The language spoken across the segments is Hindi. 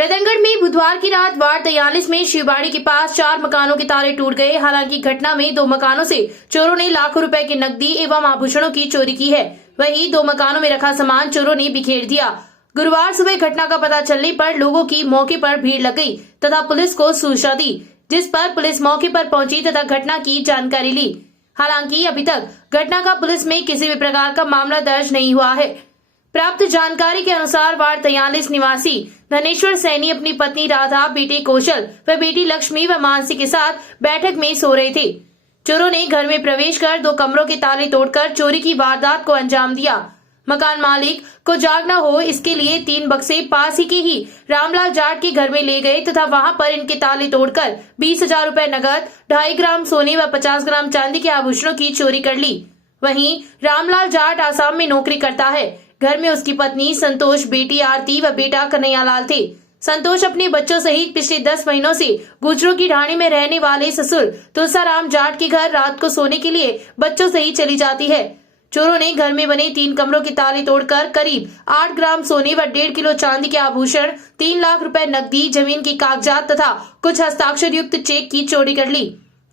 रतनगढ़ में बुधवार की रात वार्ड 43 में शिवबाड़ी के पास 4 मकानों के ताले टूट गए। हालांकि घटना में 2 मकानों से चोरों ने लाखों रुपए की नकदी एवं आभूषणों की चोरी की है। वहीं 2 मकानों में रखा सामान चोरों ने बिखेर दिया। गुरुवार सुबह घटना का पता चलने पर लोगों की मौके पर भीड़ लग गई तथा पुलिस को सूचना दी, जिस पर पुलिस मौके पर पहुंची तथा घटना की जानकारी ली। हालांकि अभी तक घटना का पुलिस में किसी भी प्रकार का मामला दर्ज नहीं हुआ है। प्राप्त जानकारी के अनुसार वार्ड 43 निवासी धनेश्वर सैनी अपनी पत्नी राधा, बेटे कौशल व बेटी लक्ष्मी व मानसी के साथ बैठक में सो रहे थे। चोरों ने घर में प्रवेश कर 2 कमरों के ताले तोड़कर चोरी की वारदात को अंजाम दिया। मकान मालिक को जागना हो इसके लिए 3 बक्से पास ही के ही रामलाल जाट के घर में ले गए तथा वहां पर इनके ताले तोड़कर 20,000 रुपए नगद, 2.5 ग्राम सोने व 50 ग्राम चांदी के आभूषणों की चोरी कर ली। वहीं रामलाल जाट आसाम में नौकरी करता है। घर में उसकी पत्नी संतोष, बेटी आरती व बेटा कन्हैयालाल थे। संतोष अपने बच्चों सहित पिछले 10 महीनों से गुजरों की ढाणी में रहने वाले ससुर तुलसाराम जाट के घर रात को सोने के लिए बच्चों सहित चली जाती है। चोरों ने घर में बने 3 कमरों के ताले तोड़कर करीब 8 ग्राम सोने व 1.5 किलो चांदी के आभूषण, 3 लाख रुपए नकदी, जमीन की कागजात तथा कुछ हस्ताक्षर युक्त चेक की चोरी कर ली।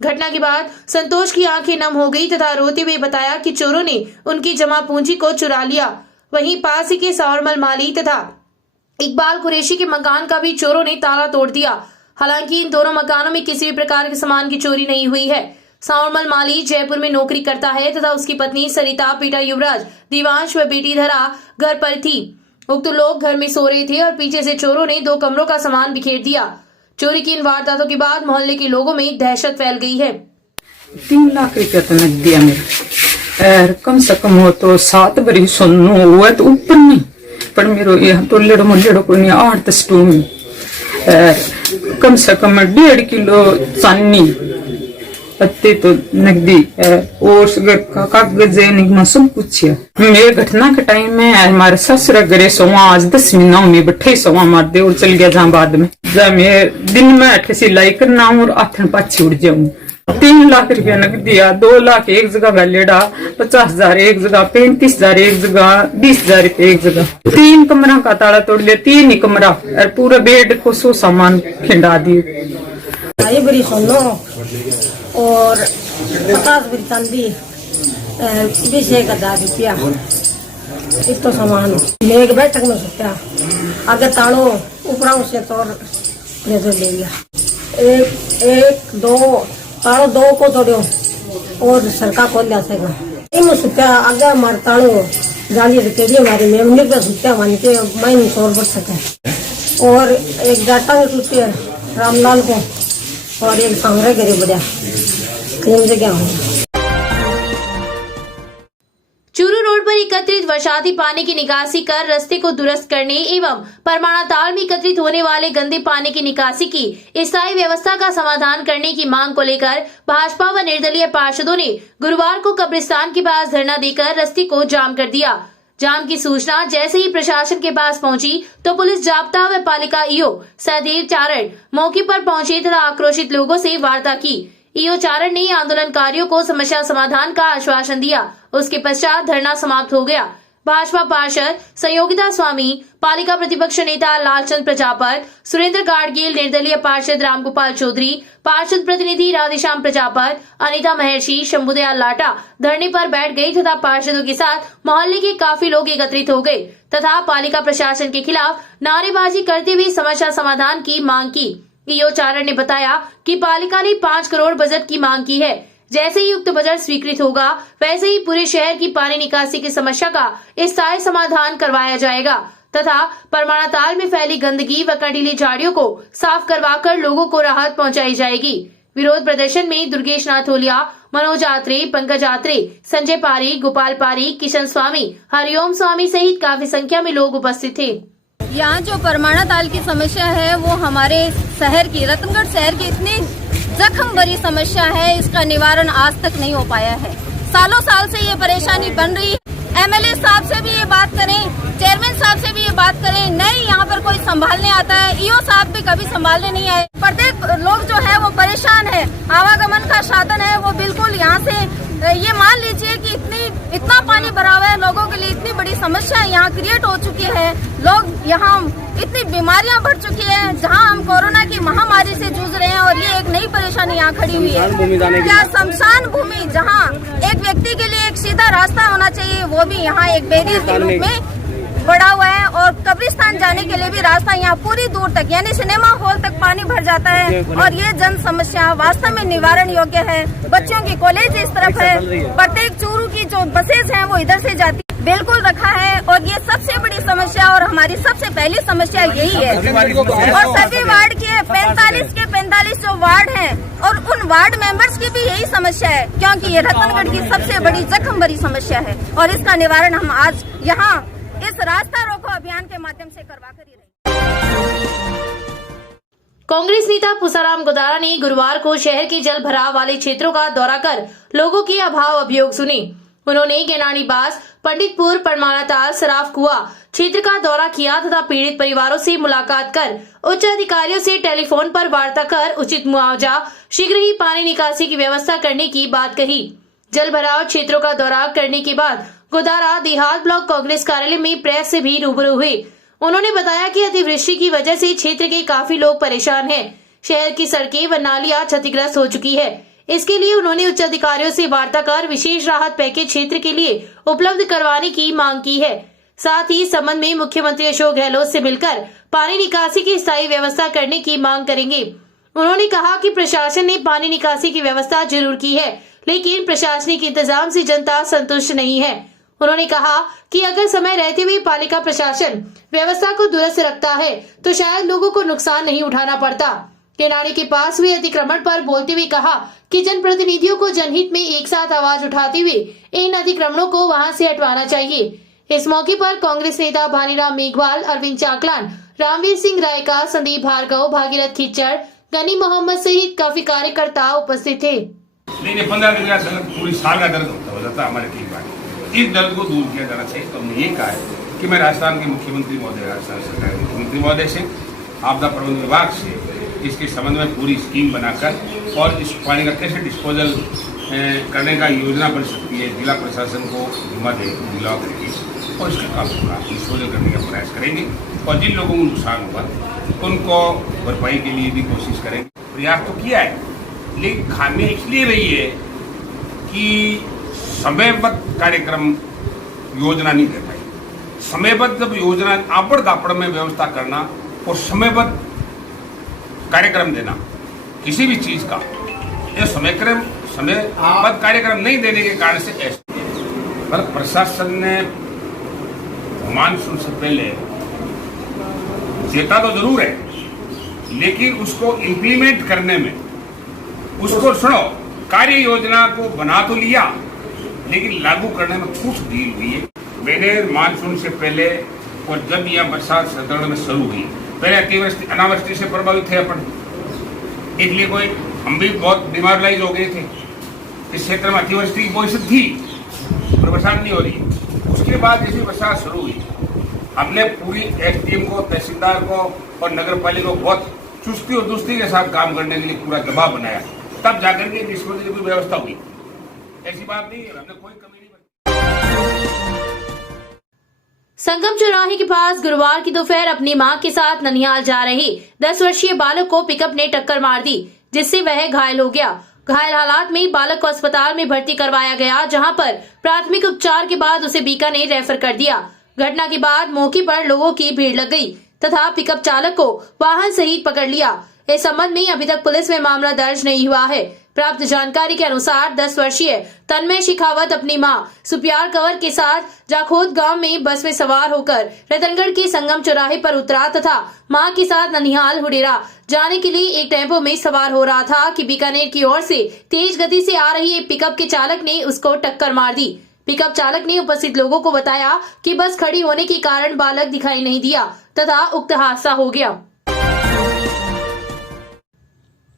घटना के बाद संतोष की आंखें नम हो गई तथा रोते हुए बताया कि चोरों ने उनकी जमा पूंजी को चुरा लिया। वहीं पास ही के सावरमल माली तथा इकबाल कुरैशी के मकान का भी चोरों ने ताला तोड़ दिया। हालांकि इन दोनों मकानों में किसी भी प्रकार के सामान की चोरी नहीं हुई है। सावरमल माली जयपुर में नौकरी करता है तथा उसकी पत्नी सरिता, बेटा युवराज, दिवांश व बेटी धरा घर पर थी। उक्त लोग घर में सो रहे थे और पीछे से चोरों ने 2 कमरों का सामान बिखेर दिया। चोरी की इन वारदातों के बाद मोहल्ले के लोगों में दहशत फैल गई है। 3 लाख रुपया तो नक दिया मेरे, कम से कम हो तो 7 बरी सोनू हुआ तो ऊपर नहीं, पर मेरो यहाँ तो लेड़ो मोलेड़ो को नहीं 8-10 टूमी, कम से कम 1.5 किलो चांदी, पत्ते तो नकदी और कागज निगमा सब कुछ है। मेरे घटना के टाइम में हमारे ससुर घरे सोवा आज 10 महीना में बैठे सोवा मार दे और चल गया जहाँ बाद में जब मैं दिन में 8 सिलाई करना और 8 पाछी उड़ जाऊँ। 3 लाख रुपया नकद दिया, 2 लाख एक जगह गलेड़ा, 50,000 एक जगह, 35,000 एक जगह, 20,000 रुपये एक जगह। 3 कमरा का ताला तोड़ लिया, 3 ही कमरा और पूरा बेड को सो सामान खिंडा दिए। बड़ी सोनो और 50 बड़ी चांदी, 20,000 रुपया इतो सामान। मैं एक बैठक में सोचा आगे ताड़ो ऊपरा से तोड़ ले लिया। एक 2 ताड़ो 2 को तोड़ो और सरका खोल लिया सेगा। इन सुत्या आगे मार ताड़ो जाली रखेगी हमारी मेमने पे सुत्या मान के मैं शोर बढ़ सके। और एक डाटा टूटी है रामलाल को और एक सांगरे गिरे बढ़िया कहीं जगह हो। चूरू रोड पर एकत्रित बरसाती पानी की निकासी कर रास्ते को दुरुस्त करने एवं परमाणा ताल में एकत्रित होने वाले गंदे पानी की निकासी की स्थायी व्यवस्था का समाधान करने की मांग को लेकर भाजपा व निर्दलीय पार्षदों ने गुरुवार को कब्रिस्तान के पास धरना देकर रास्ते को जाम कर दिया। जाम की सूचना जैसे ही प्रशासन के पास पहुंची तो पुलिस जाब्ता व पालिका ईओ सहदेव चारण मौके पर पहुंचे तथा आक्रोशित लोगों से वार्ता की। ईओ चारण ने आंदोलनकारियों को समस्या समाधान का आश्वासन दिया। उसके पश्चात धरना समाप्त हो गया। भाजपा पार्षद संयोगिता स्वामी, पालिका प्रतिपक्ष नेता लालचंद प्रजापत, सुरेंद्र गाडगिल, निर्दलीय पार्षद रामगोपाल चौधरी, पार्षद प्रतिनिधि राधेश्याम प्रजापत, अनिता महर्षि, शंभुदयाल लाटा धरने पर बैठ गए तथा पार्षदों के साथ मोहल्ले के काफी लोग एकत्रित हो गए तथा पालिका प्रशासन के खिलाफ नारेबाजी करते हुए समस्या समाधान की मांग की। ईओ चारण ने बताया कि पालिका ने 5 करोड़ बजट की मांग की है। जैसे ही उक्त बजट स्वीकृत होगा वैसे ही पूरे शहर की पानी निकासी की समस्या का स्थायी समाधान करवाया जाएगा तथा परमाणा ताल में फैली गंदगी व कंडीली झाड़ियों को साफ करवाकर लोगों को राहत पहुंचाई जाएगी। विरोध प्रदर्शन में दुर्गेश नाथोलिया, मनोज आत्रे, पंकज आत्रे, संजय पारी, गोपाल पारी, किशन स्वामी, हरिओम स्वामी सहित काफी संख्या में लोग उपस्थित थे। यहाँ जो परमाणा ताल की समस्या है वो हमारे शहर की, रतनगढ़ शहर की इतनी जख्म भरी समस्या है, इसका निवारण आज तक नहीं हो पाया है। सालों साल से ये परेशानी बन रही है। एमएलए साहब से भी ये बात करें, चेयरमैन साहब से भी ये बात करें, नहीं यहाँ पर कोई संभालने आता है। ईओ साहब भी कभी संभालने नहीं आए। प्रत्येक लोग जो है वो परेशान है। आवागमन का साधन है वो बिल्कुल यहाँ से ये मान लीजिए कि इतना पानी भरा हुआ है, लोगों के लिए इतनी बड़ी समस्या यहाँ क्रिएट हो चुकी है। लोग यहाँ इतनी बीमारियां बढ़ चुकी है, जहाँ हम कोरोना की महामारी से जूझ रहे हैं और ये एक नई परेशानी यहाँ खड़ी हुई है। क्या शमशान भूमि, जहाँ एक व्यक्ति के लिए एक सीधा रास्ता होना चाहिए, वो भी यहाँ एक बैरियर के रूप में पड़ा हुआ है। और कब्रिस्तान जाने के लिए भी रास्ता यहाँ पूरी दूर तक, यानी सिनेमा हॉल तक पानी भर जाता है। और ये जन समस्या वास्तव में निवारण योग्य है। बच्चों की कॉलेज इस तरफ है, प्रत्येक चूरू की जो बसेज हैं वो इधर से जाती बिल्कुल रखा है। और ये सबसे बड़ी समस्या और हमारी सबसे पहली समस्या यही है। और सभी वार्ड के 45 जो वार्ड हैं और उन वार्ड मेंबर्स की भी यही समस्या है, क्योंकि ये रतनगढ़ की सबसे बड़ी जख्म भरी समस्या है। और इसका निवारण हम आज यहाँ इस रास्ता रोको अभियान के माध्यम से करवा कर ही रहे। कांग्रेस नेता पुसाराम गोदारा ने गुरुवार को शहर के जल भराव वाले क्षेत्रों का दौरा कर लोगों के अभाव अभियोग सुने। उन्होंने गेनानी बास, पंडितपुर, परमानाताल, सराफ कुआ क्षेत्र का दौरा किया तथा पीड़ित परिवारों से मुलाकात कर उच्च अधिकारियों से टेलीफोन पर वार्ता कर उचित मुआवजा, शीघ्र ही पानी निकासी की व्यवस्था करने की बात कही। जल भराव क्षेत्रों का दौरा करने के बाद गोदारा देहात ब्लॉक कांग्रेस कार्यालय में प्रेस से भी रूबरू हुए। उन्होंने बताया कि अतिवृष्टि की वजह से क्षेत्र के काफी लोग परेशान हैं। शहर की सड़कें व नालियां क्षतिग्रस्त हो चुकी है। इसके लिए उन्होंने उच्च अधिकारियों से वार्ता कर विशेष राहत पैकेज क्षेत्र के लिए उपलब्ध करवाने की मांग की है। साथ ही इस संबंध में मुख्यमंत्री अशोक गहलोत से मिलकर पानी निकासी की स्थायी व्यवस्था करने की मांग करेंगे। उन्होंने कहा कि प्रशासन ने पानी निकासी की व्यवस्था जरूर की है, लेकिन प्रशासनिक इंतजाम से जनता संतुष्ट नहीं है। उन्होंने कहा कि अगर समय रहते हुए पालिका प्रशासन व्यवस्था को दुरुस्त रखता है तो शायद लोगों को नुकसान नहीं उठाना पड़ता। केनाड़ी के पास हुए अतिक्रमण पर बोलते हुए कहा कि जनप्रतिनिधियों को जनहित में एक साथ आवाज उठाते हुए इन अतिक्रमणों को वहां से हटवाना चाहिए। इस मौके पर कांग्रेस नेता भानीराम मेघवाल, अरविंद चाकलान, रामवीर सिंह रायका, संदीप भार्गव, भागीरथ खिच्चड़, गनी मोहम्मद सहित काफी कार्यकर्ता उपस्थित थे। 15 दिन का दर्द पूरी साल का दर्द हो जाता है हमारे ठीक बात। इस दर्द को दूर किया जाना चाहिए। तो हमने ये कहा है कि मैं राजस्थान के मुख्यमंत्री महोदय, राजस्थान सरकार के मुख्यमंत्री महोदय से, आपदा प्रबंधन विभाग से इसके संबंध में पूरी स्कीम बनाकर और इस पानी का कैसे डिस्पोजल करने का योजना बन सकती है, जिला प्रशासन को जिम्मा दे दिला करके और इसका काम पूरा डिस्पोजल करने का प्रयास करेंगे। और जिन लोगों को नुकसान हुआ उनको भरपाई के लिए भी कोशिश करेंगे। प्रयास तो किया है, लेकिन खामी इसलिए रही है कि समयबद्ध कार्यक्रम योजना नहीं कर पाई। समयबद्ध जब योजना आपड़ दापड़ में व्यवस्था करना और समयबद्ध कार्यक्रम देना किसी भी चीज का, यह समयबद्ध कार्यक्रम नहीं देने के कारण से ऐसे। पर प्रशासन ने मानसून से पहले चेता तो जरूर है, लेकिन उसको इम्प्लीमेंट करने में, उसको सुनो, कार्य योजना को बना तो लिया लेकिन लागू करने में कुछ ढील हुई है। मैंने मानसून से पहले और जब यह बरसात सदन में शुरू हुई, पहले अतिवृष्टि अनावृष्टि से प्रभावित थे अपन, इसलिए कोई हम भी बहुत डिमोरलाइज हो गए थे। इस क्षेत्र में अतिवृष्टि की पोजिशन थी पर बरसात नहीं हो रही। उसके बाद जैसे बरसात शुरू हुई, हमने पूरी एसडीएम को, तहसीलदार को और नगर पालिका को बहुत चुस्ती और दुस्ती के साथ काम करने के लिए पूरा दबाव बनाया, तब जाकर के डिस्पोजल की व्यवस्था हुई। ऐसी बात नहीं है, हमने कोई कमी नहीं बरती। संगम चौराहे के पास गुरुवार की दोपहर अपनी मां के साथ ननिहाल जा रहे 10 वर्षीय बालक को पिकअप ने टक्कर मार दी, जिससे वह घायल हो गया। घायल हालात में बालक को अस्पताल में भर्ती करवाया गया, जहां पर प्राथमिक उपचार के बाद उसे बीकानेर रेफर कर दिया। घटना के बाद मौके पर लोगों की भीड़ लग गई तथा पिकअप चालक को वाहन सहित पकड़ लिया। इस संबंध में अभी तक पुलिस में मामला दर्ज नहीं हुआ है। प्राप्त जानकारी के अनुसार 10 वर्षीय तन्मय शेखावत अपनी मां सुप्यार कंवर के साथ जाखोद गांव में बस में सवार होकर रतनगढ़ के संगम चौराहे पर उतरा तथा मां के साथ ननिहाल हुडेरा जाने के लिए एक टेम्पो में सवार हो रहा था कि बीकानेर की ओर से तेज गति से आ रही एक पिकअप के चालक ने उसको टक्कर मार दी। पिकअप चालक ने उपस्थित लोगों को बताया कि बस खड़ी होने के कारण बालक दिखाई नहीं दिया तथा उक्त हादसा हो गया।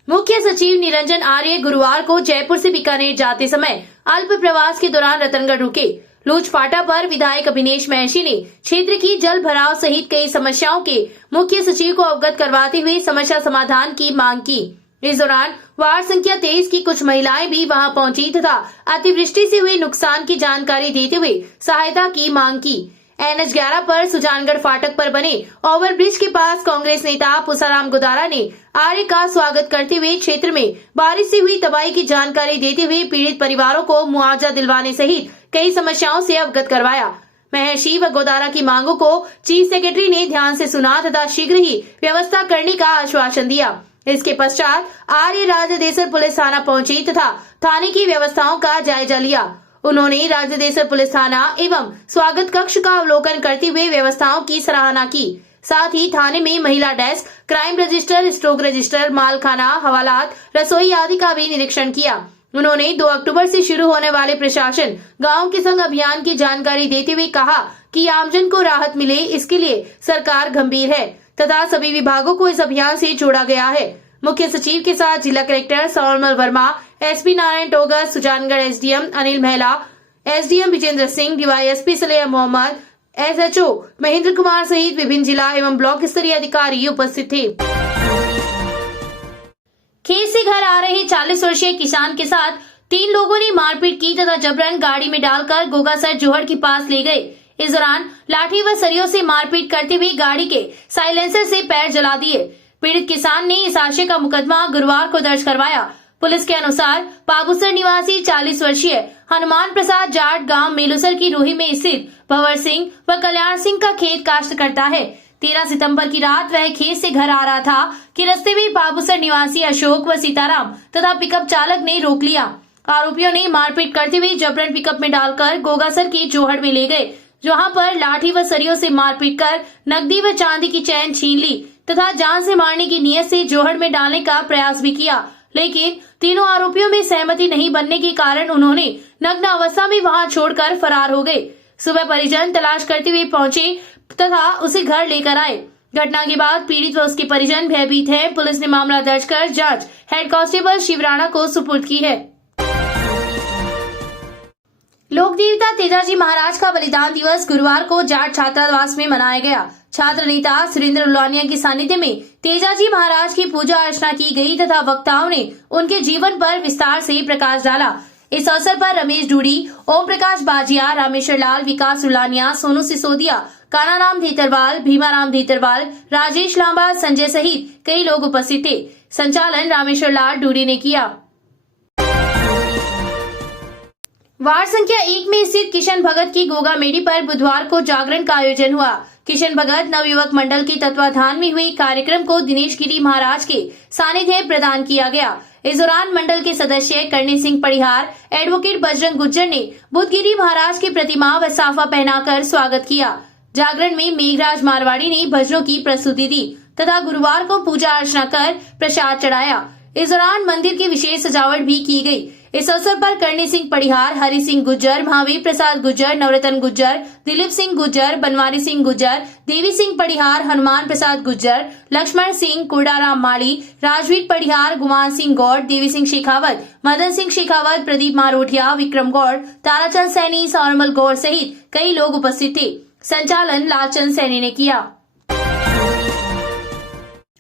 मुख्य सचिव निरंजन आर्य गुरुवार को जयपुर से बीकानेर जाते समय अल्प प्रवास के दौरान रतनगढ़ रुके। लूचफाटा पर विधायक अभिनेश महर्षि ने क्षेत्र की जल भराव सहित कई समस्याओं के मुख्य सचिव को अवगत करवाते हुए समस्या समाधान की मांग की। इस दौरान वार्ड संख्या 23 की कुछ महिलाएं भी वहां पहुंची तथा अतिवृष्टि से हुए नुकसान की जानकारी देते हुए सहायता की मांग की। NH 11 पर सुजानगढ़ फाटक पर बने ओवरब्रिज के पास कांग्रेस नेता पुसाराम गोदारा ने आर्य का स्वागत करते हुए क्षेत्र में बारिश से हुई तबाही की जानकारी देते हुए पीड़ित परिवारों को मुआवजा दिलवाने सहित कई समस्याओं से अवगत करवाया। महर्षि व गोदारा की मांगों को चीफ सेक्रेटरी ने ध्यान से सुना तथा शीघ्र ही व्यवस्था करने का आश्वासन दिया। इसके पश्चात आर्य राजदेसर पुलिस थाना पहुंची तथा थाने की व्यवस्थाओं का जायजा लिया। उन्होंने राजदेसर पुलिस थाना एवं स्वागत कक्ष का अवलोकन करते हुए व्यवस्थाओं की सराहना की। साथ ही थाने में महिला desk, crime register, stock register, मालखाना, हवालात, रसोई आदि का भी निरीक्षण किया। उन्होंने 2 अक्टूबर से शुरू होने वाले प्रशासन गांव के संग अभियान की जानकारी देते हुए कहा कि आमजन को राहत मिले इसके लिए सरकार गंभीर है तथा सभी विभागों को इस अभियान से जोड़ा गया है। मुख्य सचिव के साथ जिला collector Saurmal Verma, SP Narayan Togar, Sujangarh SDM Anil महिला, SDM Vijendra Singh, DYSP Saleh Mohammad, SHO Mahendra Kumar सहित विभिन्न जिला एवं ब्लॉक स्तरीय अधिकारी उपस्थित थे। खेत से घर आ रहे 40 वर्षीय किसान के साथ 3 लोगों ने मारपीट की तथा जबरन गाड़ी में डालकर गोगासर जोहड़ के पास ले गए। इस दौरान लाठी व सरियों से मारपीट करते हुए गाड़ी के साइलेंसर से पैर जला दिए। पीड़ित किसान ने इस आशय का मुकदमा गुरुवार को दर्ज करवाया। पुलिस के अनुसार पाबूसर निवासी 40 वर्षीय हनुमान प्रसाद जाट गांव मेलुसर की रोही में स्थित भंवर सिंह व कल्याण सिंह का खेत काश्त करता है। 13 सितंबर की रात वह खेत से घर आ रहा था कि रास्ते में पाबूसर निवासी अशोक व सीताराम तथा पिकअप चालक ने रोक लिया। आरोपियों ने मारपीट करते हुए जबरन पिकअप में डालकर गोगासर की जोहड़ में ले गए, जहां पर लाठी व सरियों से मारपीट कर नकदी व चांदी की चैन छीन ली तथा जान से मारने की नीयत से जोहड़ में डालने का प्रयास भी किया, लेकिन तीनों आरोपियों में सहमति नहीं बनने के कारण उन्होंने नग्न अवस्था में वहां छोड़कर फरार हो गए। सुबह परिजन तलाश करते हुए पहुंचे तथा उसे घर लेकर आए। घटना के बाद पीड़ित व उसके परिजन भयभीत हैं। पुलिस ने मामला दर्ज कर जांच हेड कांस्टेबल शिव राणा को सुपुर्द की है। लोक देवता तेजाजी महाराज का बलिदान दिवस गुरुवार को जाट छात्रावास में मनाया गया। छात्र नेता सुरेंद्र उलानिया की सानिध्य में तेजाजी महाराज की पूजा अर्चना की गई तथा वक्ताओं ने उनके जीवन पर विस्तार से प्रकाश डाला। इस अवसर पर रमेश डूडी, ओम प्रकाश बाजिया, रामेश्वर लाल, विकास उलानिया, सोनू सिसोदिया, कानाराम धीतरवाल, भीमाराम धीतरवाल, राजेश लांबा, संजय सहित कई लोग उपस्थित थे। संचालन रामेश्वर लाल डूडी ने किया। वार्ड संख्या 1 में स्थित किशन भगत की गोगा मेडी पर बुधवार को जागरण का आयोजन हुआ। किशन भगत नवयुवक मंडल के तत्वाधान में हुए कार्यक्रम को दिनेश गिरी महाराज के सानिध्य प्रदान किया गया। इस दौरान मंडल के सदस्य करणी सिंह पड़िहार, एडवोकेट बजरंग गुज्जर ने बुद्धगिरी महाराज की प्रतिमा व साफा पहनाकर स्वागत किया। जागरण में मेघराज मारवाड़ी ने भजनों की प्रस्तुति दी तथा गुरुवार को पूजा अर्चना कर प्रसाद चढ़ाया। इस दौरान मंदिर की विशेष सजावट भी की गई। इस अवसर पर करणी सिंह पड़िहार, हरि सिंह गुज्जर, महावीर प्रसाद गुज्जर, नवरतन गुज्जर, दिलीप सिंह गुज्जर, बनवारी सिंह गुज्जर, देवी सिंह पड़िहार, हनुमान प्रसाद गुज्जर, लक्ष्मण सिंह, कुर्डाराम माली, राजवीर पड़िहार, गुमान सिंह गौड़, देवी सिंह शेखावत, मदन सिंह शेखावत, प्रदीप मारोठिया, विक्रम गौड़, ताराचंद सैनी, सौरमल गौड़ सहित कई लोग उपस्थित थे। संचालन लालचंद सैनी ने किया।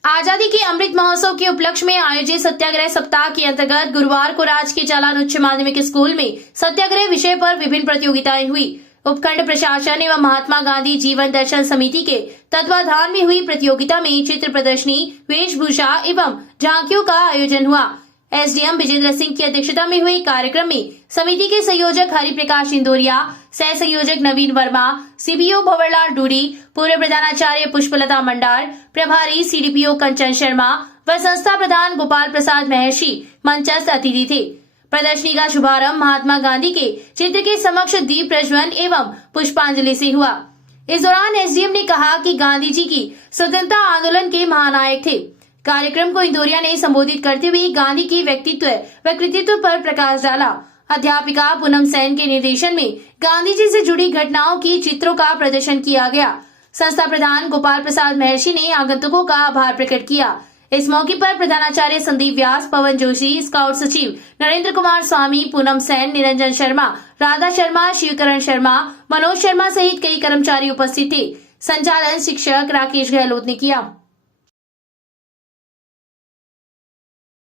आजादी के अमृत महोत्सव के उपलक्ष्य में आयोजित सत्याग्रह सप्ताह के अंतर्गत गुरुवार को राजकीय जालान उच्च माध्यमिक स्कूल में सत्याग्रह विषय पर विभिन्न प्रतियोगिताएं हुई। उपखंड प्रशासन एवं महात्मा गांधी जीवन दर्शन समिति के तत्वाधान में हुई प्रतियोगिता में चित्र प्रदर्शनी, वेशभूषा एवं झांकियों का आयोजन हुआ। SDM विजेंद्र सिंह की अध्यक्षता में हुए कार्यक्रम में समिति के संयोजक हरि प्रकाश इंदौरिया, सह संयोजक नवीन वर्मा, CBO भंवरलाल डूडी, पूर्व प्रधानाचार्य पुष्पलता मंडार, प्रभारी CDPO कंचन शर्मा व संस्था प्रधान गोपाल प्रसाद महर्षि मंचस्थ अतिथि थे। प्रदर्शनी का शुभारंभ महात्मा गांधी के चित्र के समक्ष दीप प्रज्वलन एवं पुष्पांजलि से हुआ। इस दौरान SDM ने कहा कि गांधी जी की स्वतंत्रता आंदोलन के महानायक थे। कार्यक्रम को इंदौरिया ने संबोधित करते हुए गांधी के व्यक्तित्व व कृतित्व पर प्रकाश डाला। अध्यापिका पूनम सेन के निर्देशन में गांधी जी से जुड़ी घटनाओं की चित्रों का प्रदर्शन किया गया। संस्था प्रधान गोपाल प्रसाद महर्षि ने आगंतुकों का आभार प्रकट किया। इस मौके पर प्रधानाचार्य संदीप व्यास, पवन जोशी, स्काउट सचिव नरेंद्र कुमार स्वामी, पूनम सेन, निरंजन शर्मा, राधा शर्मा, शिवकरण शर्मा, मनोज शर्मा सहित कई कर्मचारी उपस्थित थे। संचालन शिक्षक राकेश गहलोत ने किया।